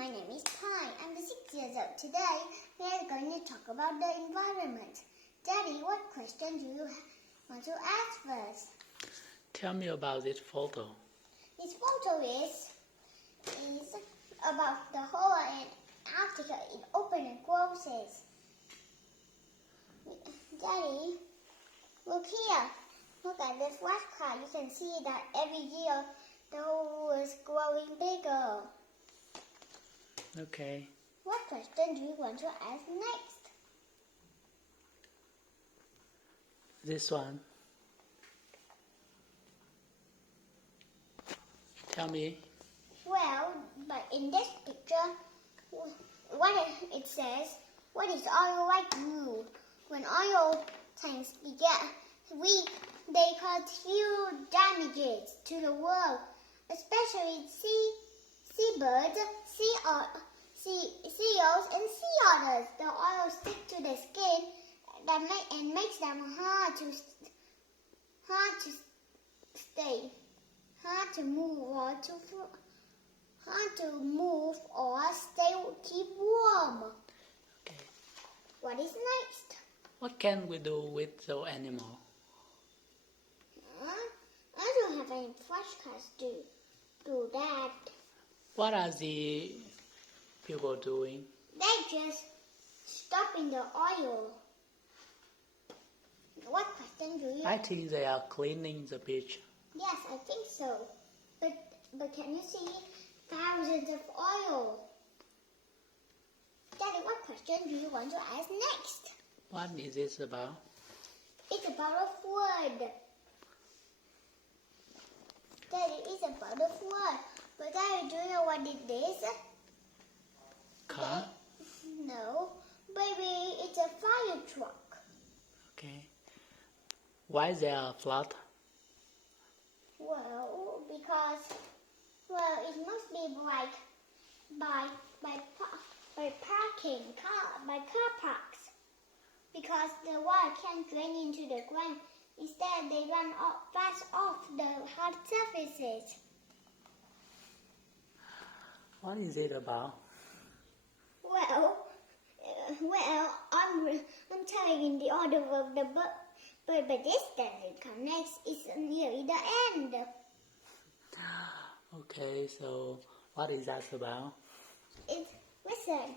my name is Pi. I'm 6 years old. Today, we are going to talk about the environment. Daddy, what question do you want to ask first? Tell me about this photo. This photo is about the whole Antarctica. It opens and closes. Daddy, look here. Look at this flashcard. You can see that every year the hole is growing bigger. Okay. What question do you want to ask next? This one. Tell me. Well, but in this picture, what it says, what is oil like glue? When oil tanks get weak, they cause huge damages to the world, especially seabirds, seals, and sea otters. The oil sticks to the skin and makes them hard to stay, hard to move or keep warm. Okay. What is next? What can we do with the animal? I don't have any flashcards to do that. What are the people doing? They just stopping the oil. What question do you? I think they are cleaning the beach. Yes, I think so. But can you see thousands of oil? Daddy, what question do you want to ask next? What is this about? It's about a flood. Daddy, it's about a flood. But Daddy, do you know what it is? Car? No. Baby, it's a fire truck. Okay. Why there are flood? Well, because it must be by car parks. Because the water can't drain into the ground. Instead, they run fast off the hard surfaces. What is it about? Well, I'm telling in the order of the book, but this doesn't come next. It's nearly the end. Okay, so what is that about? Listen.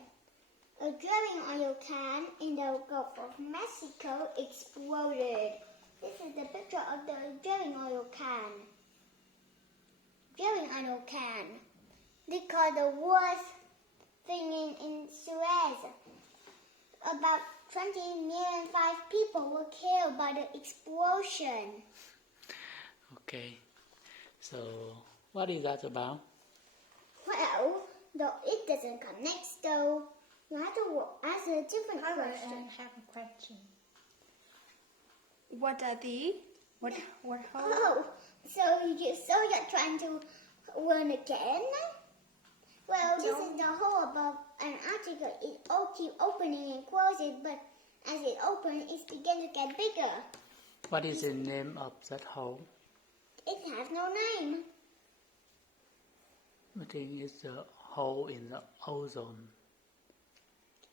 A drilling oil can in the Gulf of Mexico exploded. This is the picture of the drilling oil can. They call the worst thing in Suez. About 5 people were killed by the explosion. Okay, so what is that about? Well, it doesn't come next though. You have to ask a different question. I have a question. What are the? What? How? Oh, so you're trying to learn again? Well, this is the hole above Antarctica. It all keep opening and closing, but as it opens, it begins to get bigger. What is the name of that hole? It has no name. I think it's the hole in the ozone.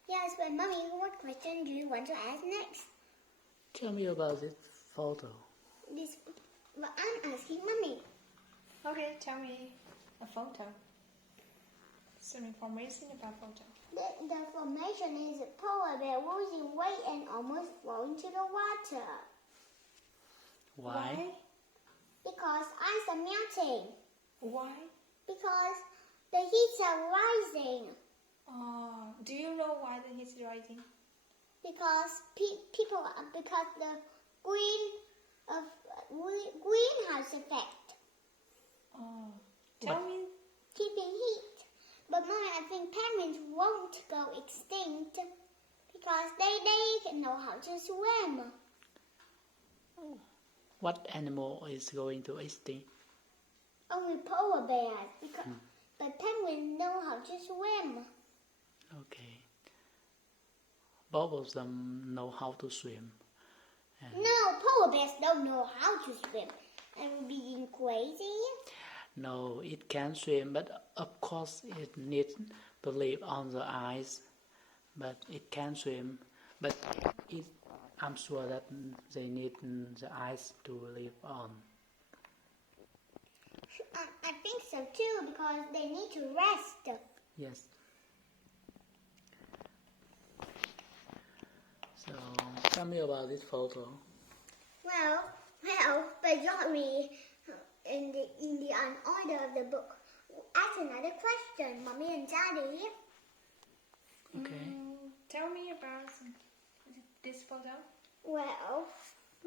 Yes, but Mommy, what question do you want to ask next? Tell me about this photo. Well, I'm asking Mommy. Okay, tell me a photo. Some information about photo. The formation is a polar bear losing weight and almost falling to the water. Why? Because ice are melting. Why? Because the heats are rising. Do you know why the heat is rising? Because because the greenhouse effect. Tell me. Keeping heat. But Mommy, I think penguins won't go extinct because they know how to swim. What animal is going to extinct? Only polar bears, but penguins know how to swim. Okay. Both of them know how to swim. No, polar bears don't know how to swim. Are you being crazy? No, it can swim, but of course course, it needs to live on the ice, but it can swim. But I'm sure that they need the ice to live on. I think so too, because they need to rest. Yes. So tell me about this photo. Well, but Johnny, in the order of the book, ask another question, Mommy and Daddy. Okay. Tell me about this photo. Well,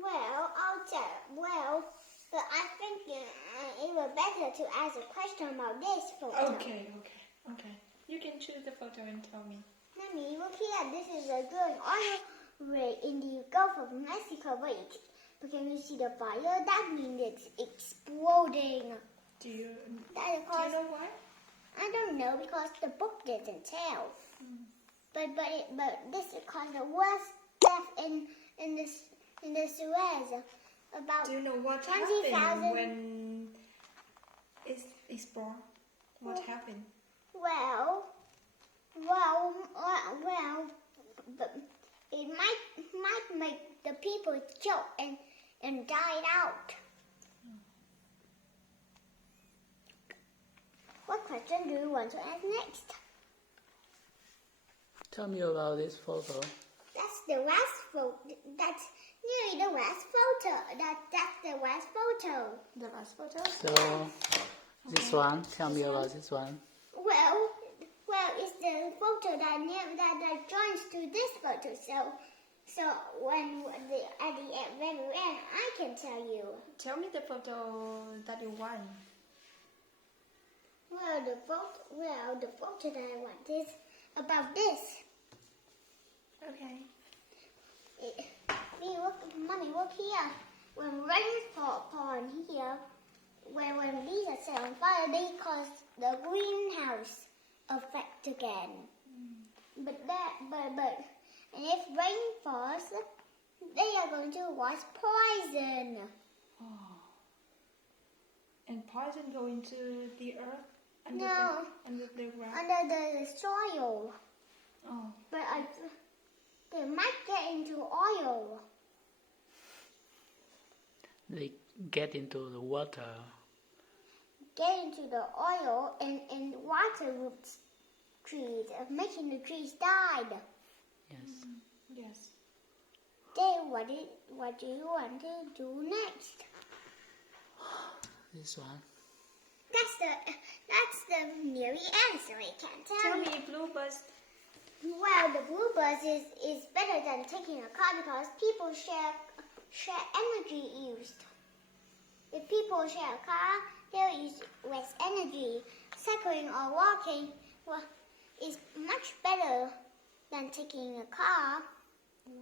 I'll tell. Well, but I think it would better to ask a question about this photo. Okay. You can choose the photo and tell me. Mommy, look here. This is a growing oil rig in the Gulf of Mexico. But can you see the fire? That means it's exploding. Do you That is cause, know why? I don't know, because the book doesn't tell. But this is caused the worst death in the Suez. About Do you know what 20,000 happened when it's born? What happened? Well, but it might make the people choke and die out. What question do you want to ask next? Tell me about this photo. That's the last photo. That's nearly the last photo. That's the last photo. The last photo? So this one. Tell me about this one. Well, it's the photo that joins to this photo. So when at the very end, I can tell you. Tell me the photo that you want. The photo that I want is about this. Okay. Mommy, look here. When rain fall on here, when these are set on fire, they cause the greenhouse effect again. But and if rain falls, they are going to watch poison. And poison go into the earth? No. Under the ground? Under the soil. Oh. But they might get into oil. They get into the water. Get into the oil and water roots trees, making the trees die. Yes. Yes. Then what do you want to do next? This one. That's the nearly end, so I can't tell Tell you. me, bluebirds. Well, the bluebirds is better than taking a car because people share energy used. If people share a car, they'll use less energy. Cycling or walking is much better than taking a car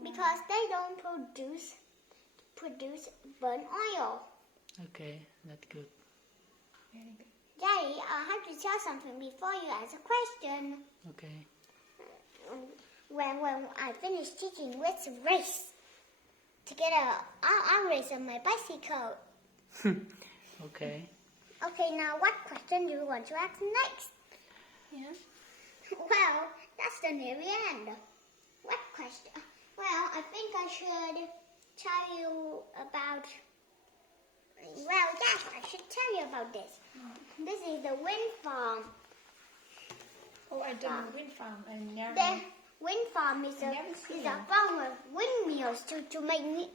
because they don't produce burnt oil. Okay, that's good. Very good. Daddy, I have to tell something before you ask a question. Okay. When I finish teaching, let's race together. I'll race on my bicycle. Okay. Okay, now what question do you want to ask next? Yeah. Well, that's the near end. What question? Well, I think I should tell you about. Well, yes, I should tell you about this. This is the wind farm. Oh, I don't know wind farm. I never. The wind farm is I never seen a farm of windmills to make